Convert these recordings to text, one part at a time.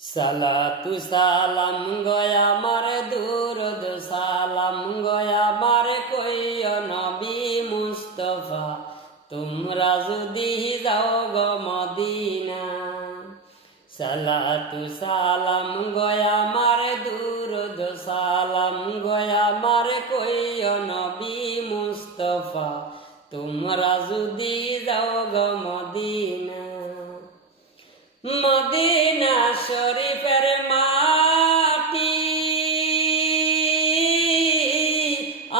সালাতু সালাম গয়া আমার দুরুদ সালাম গয়া আমার কইয় নবী মুস্তফা তোমরা যদি যাও গো মদিনা। সালাতু সালাম গয়া আমার দুরুদ সালাম গয়া আমার কইয় নবী মুস্তফা তোমরা যদি যাও গো মদিনা। মদিনা শরীফের মাটি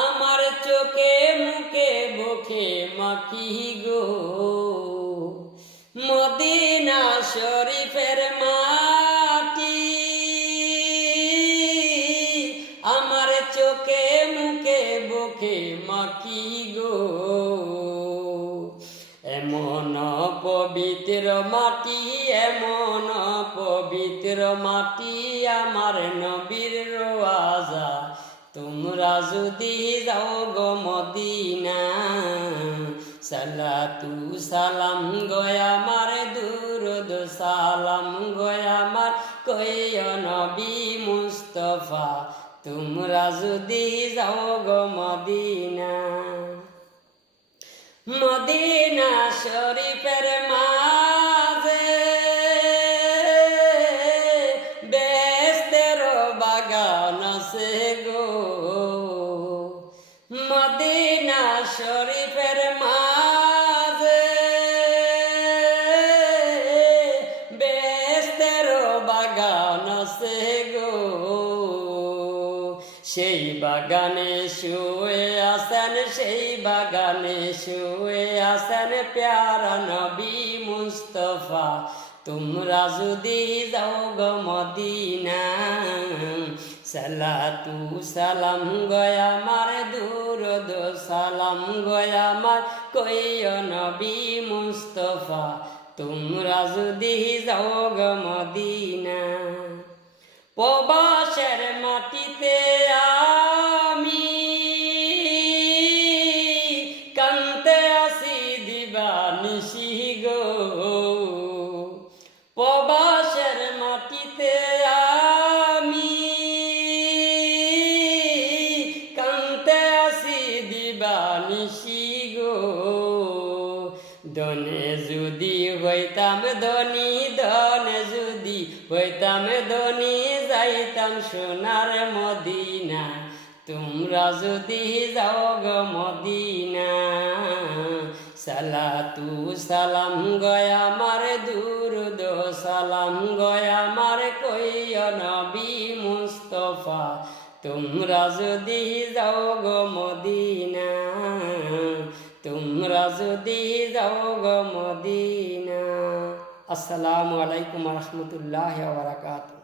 আমার চোখে মুখে বুকে মাখি গো। মদিনা শরীফের মাটি আমার চোখে মুখে বুকে মাখি গো। এমন পবিত্র মাটি এমন পবিত্র মাটি আমার নবীর রওজা তোমরা যদি যাও গো মদিনা। সালাতু সালাম গয়া আমার দুরুদ সালাম গয়া আমার কইয় নবী মুস্তফা তোমরা যদি যাও গো মদিনা। মদিনা শরীফের মাঝে বেহেশতের বাগান আছে গো। মদিনা শরীফের মাঝে বেহেশতের বাগান আছে গো। সেই বাগানে শুয়ে আসেন সেই বাগানে শুয়ে আসেন প্যারা নবী মুস্তফা তোমরা যদি যাও গো মদিনা। সালাতু সালাম গয়া আমার দুরুদ সালাম গয়া আমার কইয় নবী মুস্তফা তোমরা যদি যাও গো মদিনা। প্রবাসের মাটিতে আমি কান্তে আসি দিবানিশি গো। প্রবাসের মাটিতে আমি কান্তে আসি দিবানিশি গো। ধনে যদি হইতাম ধনী ধনে যদি হইতাম ধনী যাইতাম সোনার মদিনা তোমরা যদি যাও গো মদিনা। সালাতু সালাম গয়া আমার দুরুদ সালাম গয়া আমার কইয় নবী মুস্তফা তোমরা যদি যাও গো মদিনা। তোমরা যদি যাও গো মদিনা। আসসালামু আলাইকুম ওয়া রাহমাতুল্লাহি ওয়া বারাকাতুহু।